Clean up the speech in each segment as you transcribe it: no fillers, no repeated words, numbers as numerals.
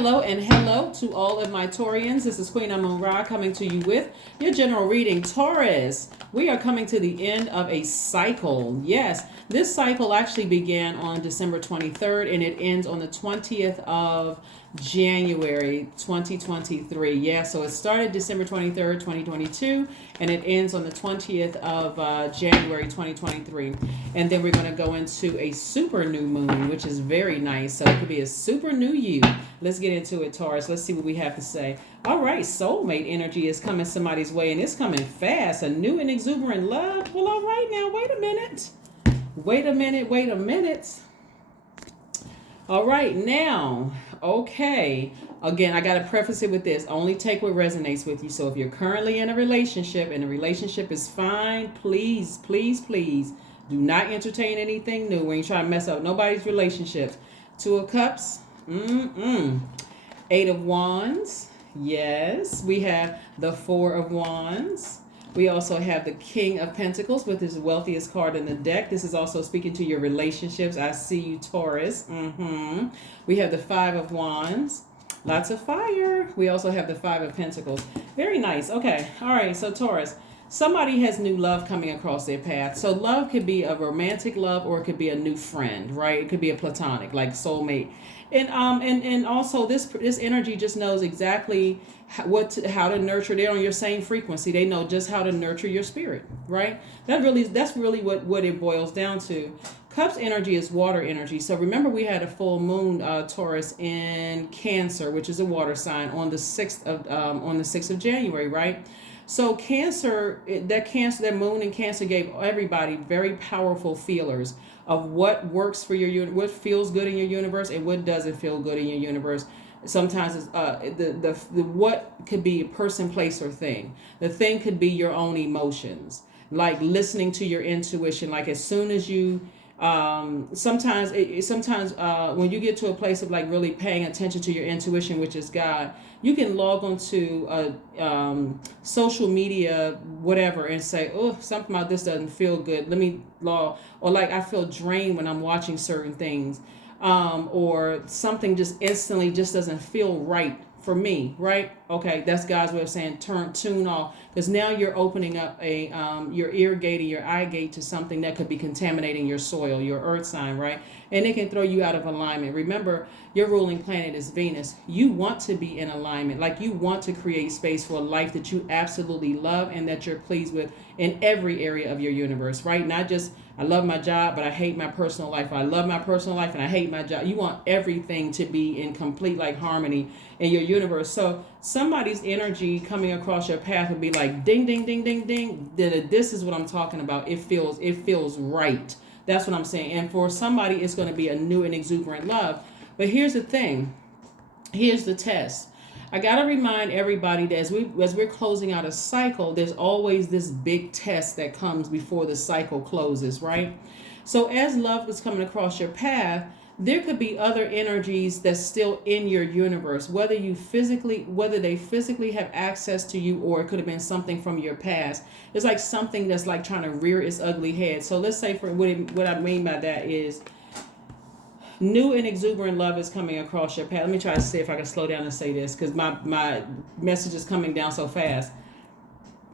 Hello and hello to all of my Taurians. This is Queen Amun Ra coming to you with your general reading. Taurus, we are coming to the end of a cycle. Yes, this cycle actually began on December 23rd and it ends on the 20th of January 2023. Yeah, so it started December 23rd, 2022, and it ends on the 20th of January 2023. And then we're going to go into a super new moon, which is very nice. So it could be a super new you. Let's get into it, Taurus. Let's see what we have to say. All right, soulmate energy is coming somebody's way, and it's coming fast. A new and exuberant love. Well, all right now, wait a minute. Wait a minute, wait a minute. All right, now, okay. Again, I got to preface it with this. Only take what resonates with you. So if you're currently in a relationship and the relationship is fine, please, please, please do not entertain anything new when you try to mess up nobody's relationships. Two of Cups. Eight of Wands. Yes. We have the Four of Wands. We also have the King of Pentacles, which is the wealthiest card in the deck. This is also speaking to your relationships. I see you, Taurus. We have the Five of Wands. Lots of fire. We also have the Five of Pentacles. Very nice. Okay. All right. So Taurus, somebody has new love coming across their path. So love could be a romantic love or it could be a new friend, right? It could be a platonic, like soulmate. And also this energy just knows exactly how to nurture. They're on your same frequency. They know just how to nurture your spirit, right? That's really what it boils down to. Cups energy is water energy. So remember we had a full moon, Taurus, in Cancer, which is a water sign, on the 6th of January, right? So that moon in Cancer gave everybody very powerful feelers of what works for what feels good in your universe and what doesn't feel good in your universe. Sometimes it's the what could be a person, place, or thing. The thing could be your own emotions, like listening to your intuition. Like as soon as you sometimes when you get to a place of like really paying attention to your intuition, which is God, you can log onto social media, whatever, and say, oh, something about this doesn't feel good. Let me log. Or like I feel drained when I'm watching certain things, or something just instantly just doesn't feel right for me, right? Okay, that's God's way of saying tune off, because now you're opening up your ear gate and your eye gate to something that could be contaminating your soil, your earth sign, right? And it can throw you out of alignment. Remember, your ruling planet is Venus. You want to be in alignment, like you want to create space for a life that you absolutely love and that you're pleased with in every area of your universe, right? Not just I love my job, but I hate my personal life. Or I love my personal life and I hate my job. You want everything to be in complete like harmony in your universe. So somebody's energy coming across your path would be like ding, ding, ding, ding, ding. This is what I'm talking about. It feels right. That's what I'm saying. And for somebody, it's going to be a new and exuberant love. But here's the thing. Here's the test. I got to remind everybody that as we're closing out a cycle, there's always this big test that comes before the cycle closes, right? So as love is coming across your path, there could be other energies that's still in your universe, whether they physically have access to you, or it could have been something from your past. It's like something that's like trying to rear its ugly head. So let's say what I mean by that is new and exuberant love is coming across your path. Let me try to see if I can slow down and say this, because my message is coming down so fast.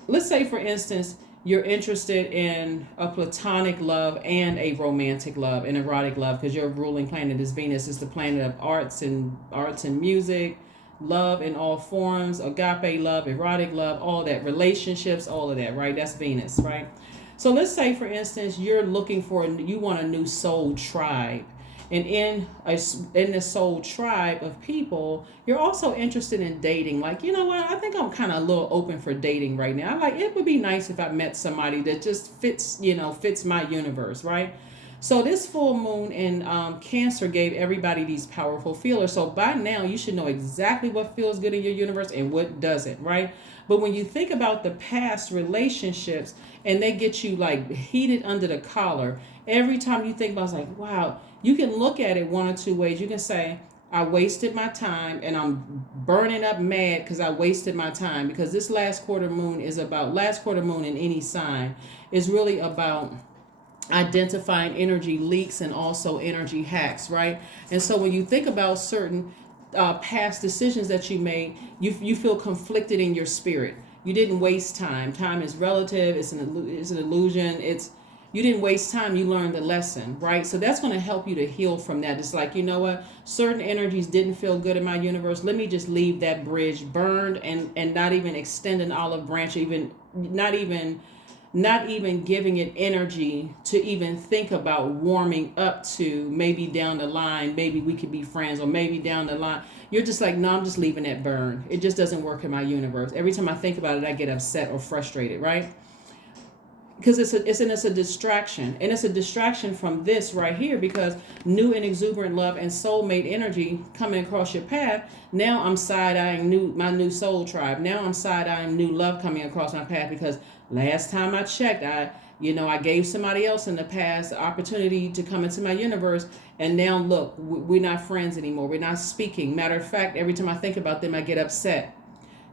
Let's say, for instance, you're interested in a platonic love and a romantic love, an erotic love, because your ruling planet is Venus. It's the planet of arts and music, love in all forms, agape love, erotic love, all that, relationships, all of that, right? That's Venus, right? So let's say, for instance, you want a new soul tribe. And in this soul tribe of people, you're also interested in dating. Like, you know what? I think I'm kind of a little open for dating right now. It would be nice if I met somebody that just fits my universe, right? So this full moon in Cancer gave everybody these powerful feelers. So by now, you should know exactly what feels good in your universe and what doesn't, right? But when you think about the past relationships and they get you like heated under the collar, every time you think about it, it's like, wow, you can look at it one or two ways. You can say, I wasted my time and I'm burning up mad because I wasted my time, because this last quarter moon in any sign is really about identifying energy leaks and also energy hacks, right? And so when you think about certain past decisions that you made, you feel conflicted in your spirit. You didn't waste time. Time is relative. It's an illusion. You didn't waste time. You learned the lesson, right? So that's going to help you to heal from that. It's like, you know what? Certain energies didn't feel good in my universe. Let me just leave that bridge burned and not even extend an olive branch, even not even giving it energy to even think about warming up to. Maybe down the line, maybe we could be friends, or maybe down the line. You're just like, no, I'm just leaving that burn. It just doesn't work in my universe. Every time I think about it, I get upset or frustrated, right? Because it's a distraction, and it's a distraction from this right here, because new and exuberant love and soulmate energy coming across your path. Now I'm side-eyeing my new soul tribe. Now I'm side-eyeing new love coming across my path, because last time I checked, I gave somebody else in the past the opportunity to come into my universe, and now look, we're not friends anymore. We're not speaking. Matter of fact, every time I think about them, I get upset.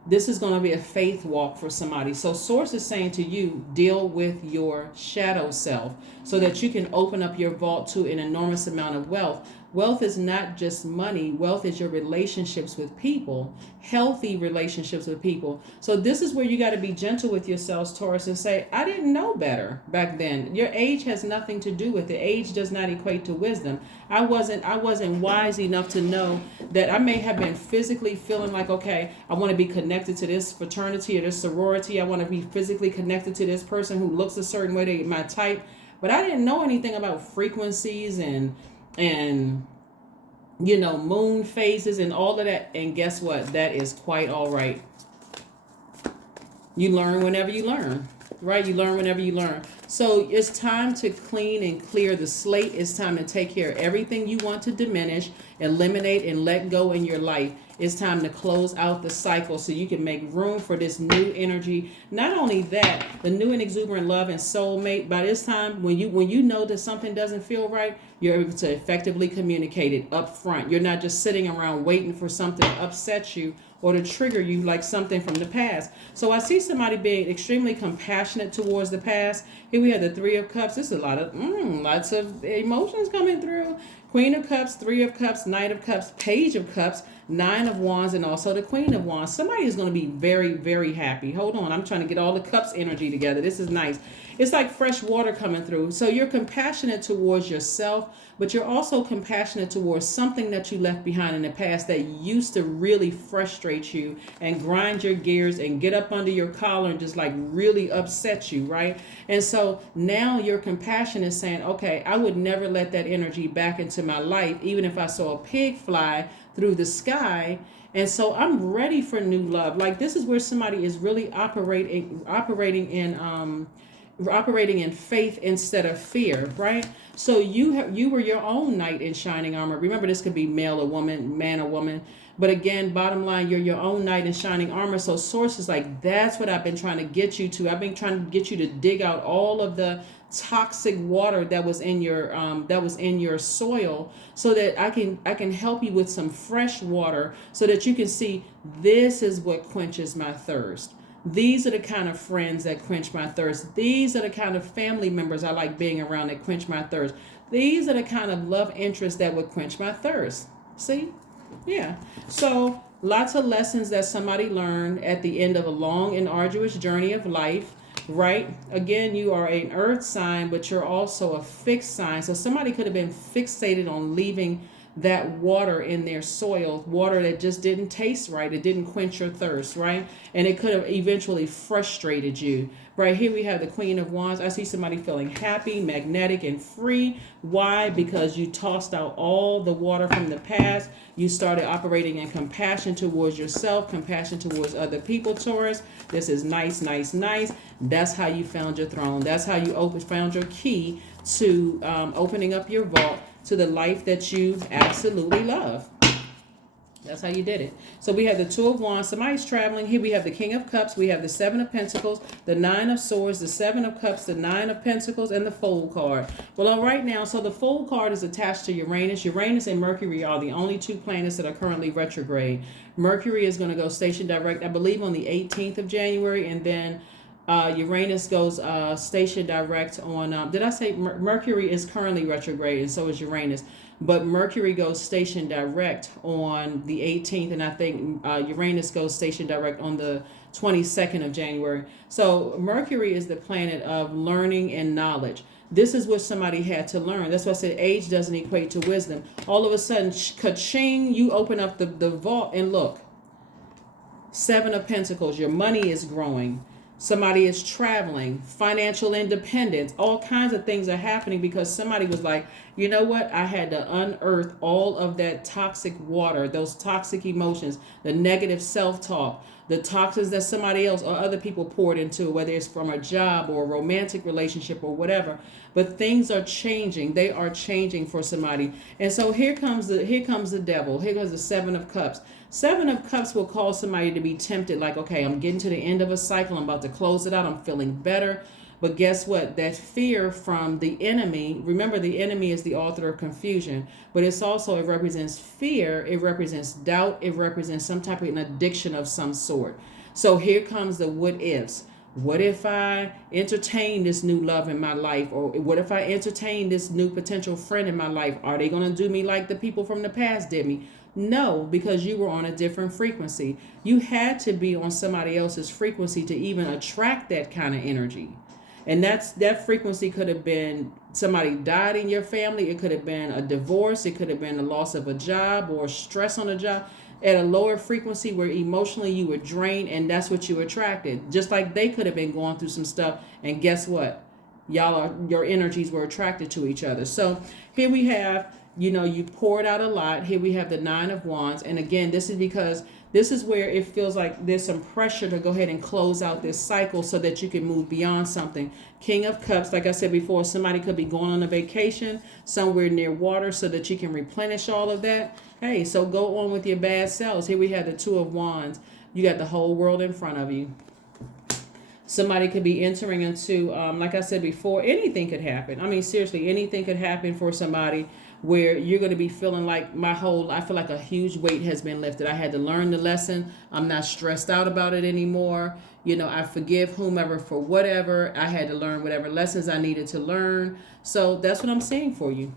This is going to be a faith walk for somebody. So Source is saying to you, deal with your shadow self so that you can open up your vault to an enormous amount of wealth. Wealth is not just money. Wealth is your relationships with people, healthy relationships with people. So this is where you got to be gentle with yourselves, Taurus, and say, I didn't know better back then. Your age has nothing to do with it. Age does not equate to wisdom. I wasn't wise enough to know that I may have been physically feeling like, okay, I want to be connected to this fraternity or this sorority. I want to be physically connected to this person who looks a certain way, to my type. But I didn't know anything about frequencies and moon phases and all of that. And guess what? That is quite all right. You learn whenever you learn, right? You learn whenever you learn. So it's time to clean and clear the slate. It's time to take care of everything you want to diminish, eliminate, and let go in your life. It's time to close out the cycle so you can make room for this new energy. Not only that, the new and exuberant love and soulmate. By this time, when you know that something doesn't feel right, you're able to effectively communicate it up front. You're not just sitting around waiting for something to upset you or to trigger you like something from the past. So I see somebody being extremely compassionate towards the past. Here we have the Three of Cups. This is a lot of lots of emotions coming through. Queen of Cups, Three of Cups, Knight of Cups, Page of Cups, Nine of Wands, and also the Queen of Wands. Somebody is going to be very, very happy. Hold on. I'm trying to get all the cups energy together. This is nice. It's like fresh water coming through. So you're compassionate towards yourself, but you're also compassionate towards something that you left behind in the past that used to really frustrate you and grind your gears and get up under your collar and just like really upset you, right? And so now your compassion is saying, okay, I would never let that energy back into my life, even if I saw a pig fly through the sky. And so I'm ready for new love. Like, this is where somebody is really operating in faith instead of fear, right? So you were your own knight in shining armor. Remember, this could be male or woman, man or woman. But again, bottom line, you're your own knight in shining armor. So Source is like, that's what I've been trying to get you to. I've been trying to get you to dig out all of the toxic water that was in your soil, so that I can help you with some fresh water, so that you can see, this is what quenches my thirst. These are the kind of friends that quench my thirst. These are the kind of family members I like being around that quench my thirst. These are the kind of love interests that would quench my thirst. See? Yeah. So lots of lessons that somebody learned at the end of a long and arduous journey of life, right? Again, you are an earth sign, but you're also a fixed sign. So somebody could have been fixated on leaving that water in their soil, water that just didn't taste right. It didn't quench your thirst, right? And it could have eventually frustrated you. Right here we have the Queen of Wands. I see somebody feeling happy, magnetic, and free. Why? Because you tossed out all the water from the past. You started operating in compassion towards yourself, compassion towards other people, Taurus. This is nice, nice, nice. That's how you found your throne. That's how you found your key to opening up your vault to the life that you absolutely love. That's how you did it. So we have the Two of Wands. Somebody's traveling. Here we have the King of Cups. We have the Seven of Pentacles, the Nine of Swords, the Seven of Cups, the Nine of Pentacles, and the Fool card. Well, all right now, so the Fool card is attached to Uranus. Uranus and Mercury are the only two planets that are currently retrograde. Mercury is going to go station direct, I believe, on the 18th of January, and then Uranus goes station direct on, did I say Mercury is currently retrograde, and so is Uranus. but Mercury goes station direct on the 18th, and I think Uranus goes station direct on the 22nd of January. So Mercury is the planet of learning and knowledge. This is what somebody had to learn. That's why I said age doesn't equate to wisdom. All of a sudden, ka-ching, you open up the vault and look. Seven of Pentacles, your money is growing. Somebody is traveling, financial independence, all kinds of things are happening because somebody was like, you know what? I had to unearth all of that toxic water, those toxic emotions, the negative self-talk, the toxins that somebody else or other people poured into, whether it's from a job or a romantic relationship or whatever. But things are changing. They are changing for somebody. And so here comes the devil. Here comes the Seven of Cups. Seven of Cups will cause somebody to be tempted, like, okay, I'm getting to the end of a cycle. I'm about to close it out. I'm feeling better. But guess what? That fear from the enemy, remember the enemy is the author of confusion, but it's also, it represents fear. It represents doubt. It represents some type of an addiction of some sort. So here comes the what ifs. What if I entertain this new love in my life? Or what if I entertain this new potential friend in my life? Are they going to do me like the people from the past did me? No, because you were on a different frequency. You had to be on somebody else's frequency to even attract that kind of energy. And that frequency could have been somebody died in your family. It could have been a divorce. It could have been the loss of a job or stress on a job at a lower frequency where emotionally you were drained, and that's what you attracted. Just like they could have been going through some stuff, and guess what? Your energies were attracted to each other. So here we have, you poured out a lot. Here we have the Nine of Wands. And again, this is because this is where it feels like there's some pressure to go ahead and close out this cycle so that you can move beyond something. King of Cups, like I said before, somebody could be going on a vacation somewhere near water so that you can replenish all of that. Hey, so go on with your bad selves. Here we have the Two of Wands. You got the whole world in front of you. Somebody could be entering into, like I said before, anything could happen. I mean, seriously, anything could happen for somebody where you're going to be feeling like I feel like a huge weight has been lifted. I had to learn the lesson. I'm not stressed out about it anymore. I forgive whomever for whatever. I had to learn whatever lessons I needed to learn. So that's what I'm saying for you.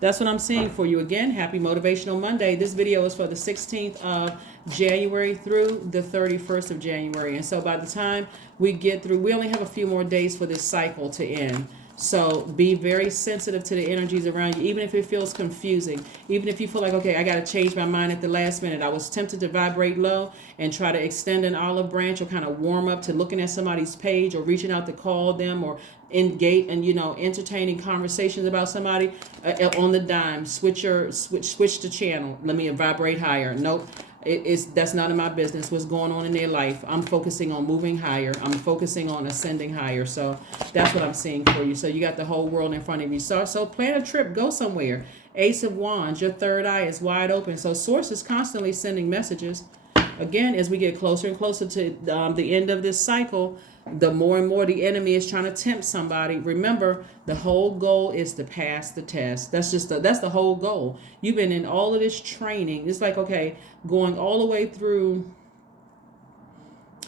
That's what I'm seeing for you. Again, happy Motivational Monday. This video is for the 16th of January through the 31st of January. And so by the time we get through, we only have a few more days for this cycle to end. So be very sensitive to the energies around you, even if it feels confusing, even if you feel like, okay, I got to change my mind at the last minute. I was tempted to vibrate low and try to extend an olive branch or kind of warm up to looking at somebody's page or reaching out to call them or engage and, entertaining conversations about somebody on the dime. Switch the channel. Let me vibrate higher. Nope. That's none of my business what's going on in their life. I'm focusing on moving higher. I'm focusing on ascending higher. So that's what I'm seeing for you. So you got the whole world in front of you. So plan a trip, go somewhere. Ace of Wands, your third eye is wide open. So Source is constantly sending messages. Again, as we get closer and closer to the end of this cycle, the more and more the enemy is trying to tempt somebody. Remember, the whole goal is to pass the test. That's the whole goal. You've been in all of this training. It's like, okay, going all the way through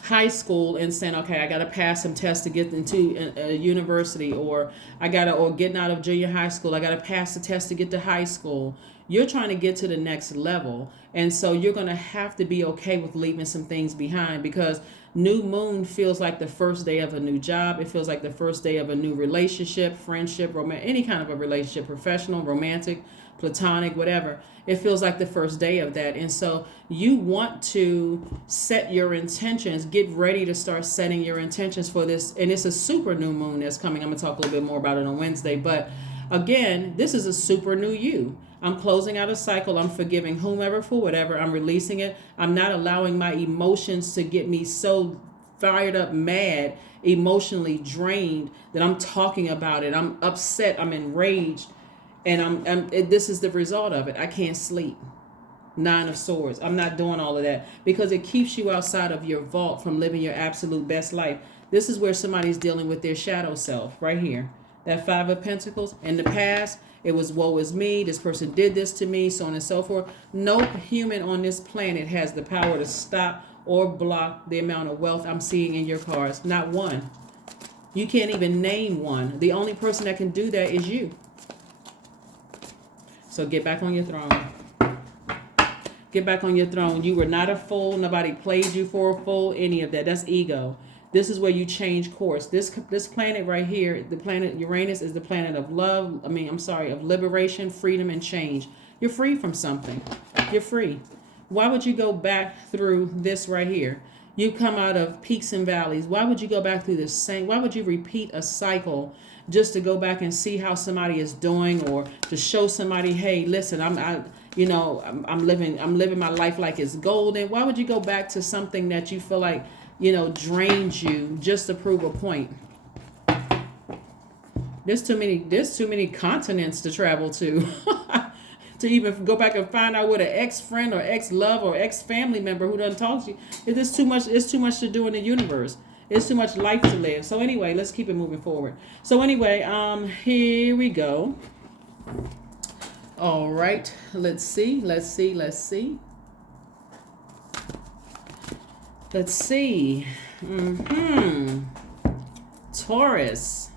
high school and saying, okay, I got to pass some tests to get into a university, or getting out of junior high school, I got to pass the test to get to high school. You're trying to get to the next level. And so you're going to have to be okay with leaving some things behind, because new moon feels like the first day of a new job. It feels like the first day of a new relationship, friendship, any kind of a relationship, professional, romantic, platonic, whatever. It feels like the first day of that. And so you want to set your intentions, get ready to start setting your intentions for this. And it's a super new moon that's coming. I'm going to talk a little bit more about it on Wednesday. But again, this is a super new you. I'm closing out a cycle. I'm forgiving whomever for whatever. I'm releasing it. I'm not allowing my emotions to get me so fired up, mad, emotionally drained that I'm talking about it. I'm upset. I'm enraged. And this is the result of it. I can't sleep. Nine of Swords. I'm not doing all of that because it keeps you outside of your vault from living your absolute best life. This is where somebody's dealing with their shadow self right here. That Five of Pentacles. In the past, it was woe is me. This person did this to me, so on and so forth. No human on this planet has the power to stop or block the amount of wealth I'm seeing in your cards. Not one. You can't even name one. The only person that can do that is you. So get back on your throne. Get back on your throne. You were not a fool. Nobody played you for a fool. Any of that. That's ego. This is where you change course. This planet right here, the planet Uranus, is the planet of love. Of liberation, freedom, and change. You're free from something. You're free. Why would you go back through this right here? You come out of peaks and valleys. Why would you go back through the same? Why would you repeat a cycle just to go back and see how somebody is doing, or to show somebody, hey, listen, I'm living my life like it's golden. Why would you go back to something that you feel like, drains you just to prove a point? There's too many continents to travel to to even go back and find out what an ex-friend or ex-love or ex-family member who doesn't talk to you. It's too much to do in the universe. It's too much life to live. So anyway, let's keep it moving forward. So anyway, here we go. All right, let's see. Taurus.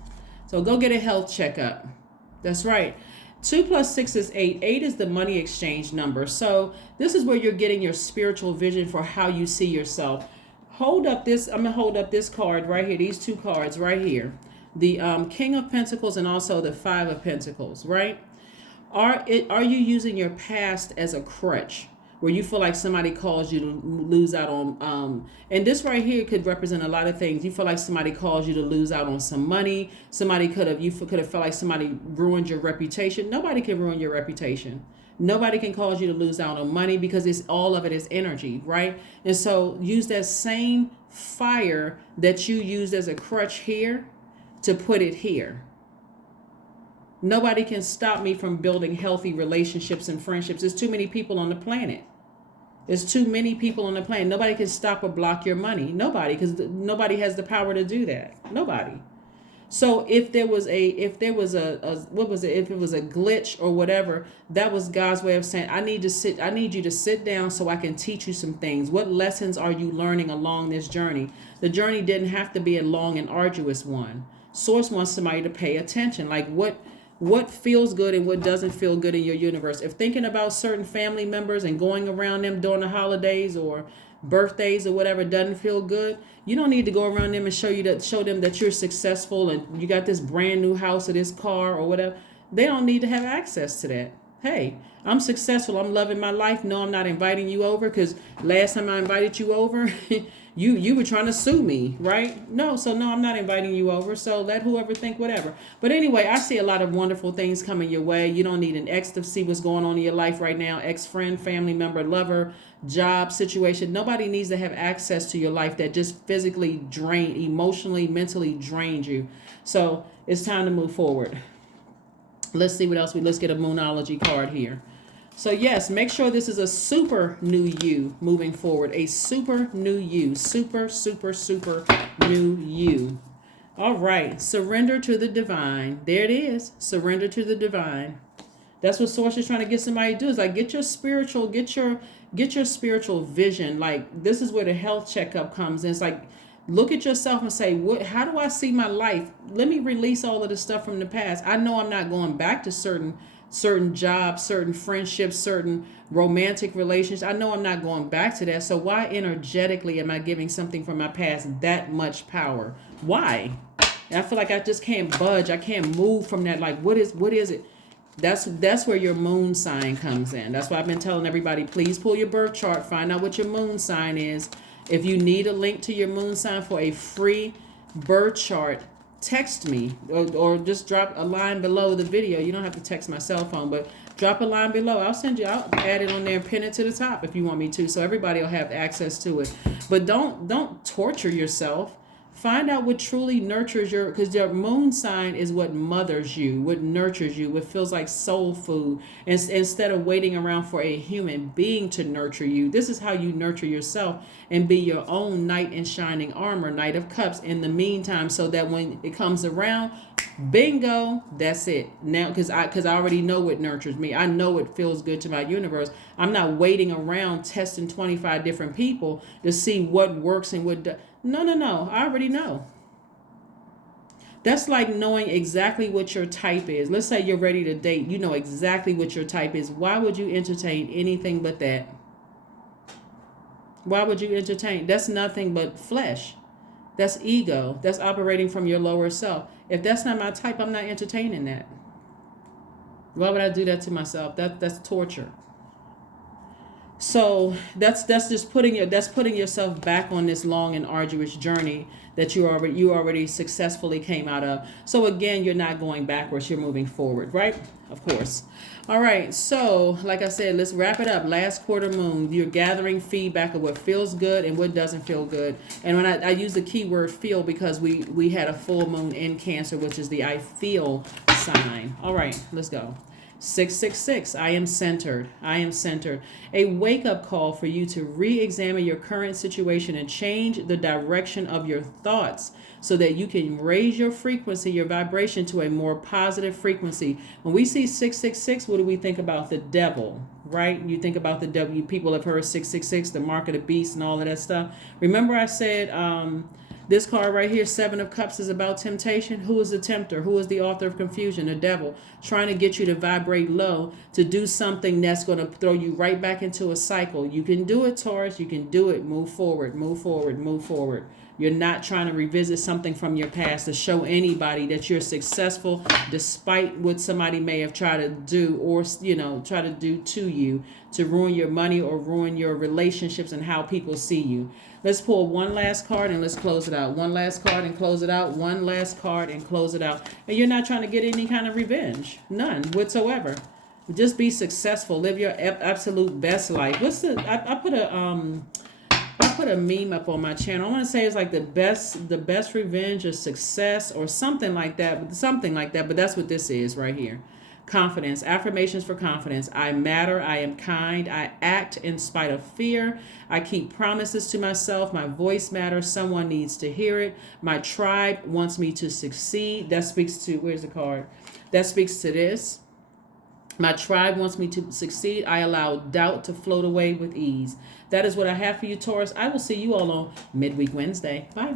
So go get a health checkup. That's right. 2 + 6 is 8. 8 is the money exchange number. So this is where you're getting your spiritual vision for how you see yourself. I'm gonna hold up this card right here. These two cards right here. The King of Pentacles and also the 5 of Pentacles, right? Are you using your past as a crutch, where you feel like somebody caused you to lose out on, and this right here could represent a lot of things. You feel like somebody caused you to lose out on some money. You could have felt like somebody ruined your reputation. Nobody can ruin your reputation. Nobody can cause you to lose out on money, because all of it is energy, right? And so use that same fire that you used as a crutch here to put it here. Nobody can stop me from building healthy relationships and friendships. There's too many people on the planet. Nobody can stop or block your money. Nobody, because nobody has the power to do that. Nobody. So if it was a glitch or whatever, that was God's way of saying, I need you to sit down so I can teach you some things. What lessons are you learning along this journey? The journey didn't have to be a long and arduous one. Source wants somebody to pay attention. Like what feels good and what doesn't feel good in your universe. If thinking about certain family members and going around them during the holidays or birthdays or whatever doesn't feel good, you don't need to go around them and show them that you're successful and you got this brand new house or this car or whatever. They don't need to have access to that. Hey, I'm successful. I'm loving my life. No, I'm not inviting you over, because last time I invited you over, you were trying to sue me, right? No, I'm not inviting you over. So let whoever think whatever. But anyway, I see a lot of wonderful things coming your way. You don't need an ex to see what's going on in your life right now. Ex-friend, family member, lover, job situation. Nobody needs to have access to your life that just physically emotionally, mentally drains you. So it's time to move forward. Let's see what else. Let's get a Moonology card here. So yes, make sure this is a super new you moving forward. A super new you. Super new you. All right. Surrender to the divine. There it is. Surrender to the divine. That's what Source is trying to get somebody to do. Is like get your spiritual vision. Like this is where the health checkup comes in. It's like look at yourself and say, how do I see my life? Let me release all of the stuff from the past. I know I'm not going back to certain jobs, certain friendships, certain romantic relationships. I know I'm not going back to that. So why energetically am I giving something from my past that much power? Why? And I feel like I just can't budge. I can't move from that. Like, what is it? That's where your moon sign comes in. That's why I've been telling everybody, please pull your birth chart, find out what your moon sign is. If you need a link to your moon sign for a free birth chart, text me or just drop a line below the video. You don't have to text my cell phone, but drop a line below. I'll add it on there and pin it to the top if you want me to, so everybody will have access to it. But don't torture yourself. Find out what truly nurtures because your moon sign is what mothers you, what nurtures you, what feels like soul food. And instead of waiting around for a human being to nurture you, this is how you nurture yourself and be your own knight in shining armor, Knight of Cups in the meantime, so that when it comes around, bingo, that's it. Now, because I already know what nurtures me. I know what feels good to my universe. I'm not waiting around testing 25 different people to see what works and what doesn't. No. I already know. That's like knowing exactly what your type is. Let's say you're ready to date. You know exactly what your type is. Why would you entertain anything but that? Why would you entertain? That's nothing but flesh. That's ego. That's operating from your lower self. If that's not my type, I'm not entertaining that. Why would I do that to myself? That's torture. So that's just putting yourself back on this long and arduous journey that you already successfully came out of. So again, you're not going backwards, you're moving forward, right? Of course. All right, so like I said, let's wrap it up. Last quarter moon, you're gathering feedback of what feels good and what doesn't feel good. And when I use the keyword feel because we had a full moon in Cancer, which is the I feel sign. All right, let's go. 666, I am centered. I am centered. A wake-up call for you to re-examine your current situation and change the direction of your thoughts so that you can raise your frequency, your vibration to a more positive frequency. When we see 666, what do we think about? The devil, right? You think about the devil. People have heard 666, the mark of the beast and all of that stuff. Remember I said this card right here, Seven of Cups, is about temptation. Who is the tempter? Who is the author of confusion? The devil, trying to get you to vibrate low, to do something that's going to throw you right back into a cycle. You can do it, Taurus. You can do it. Move forward, move forward, move forward. You're not trying to revisit something from your past to show anybody that you're successful despite what somebody may have tried to do or, try to do to you to ruin your money or ruin your relationships and how people see you. Let's pull one last card and let's close it out. One last card and close it out. One last card and close it out. And you're not trying to get any kind of revenge. None whatsoever. Just be successful. Live your absolute best life. I put a meme up on my channel. I want to say it's like the best revenge is success or something like that. But that's what this is right here. Confidence. Affirmations for confidence. I matter. I am kind. I act in spite of fear. I keep promises to myself. My voice matters. Someone needs to hear it. My tribe wants me to succeed. That speaks to, where's the card? That speaks to this. My tribe wants me to succeed. I allow doubt to float away with ease. That is what I have for you, Taurus. I will see you all on Midweek Wednesday. Bye.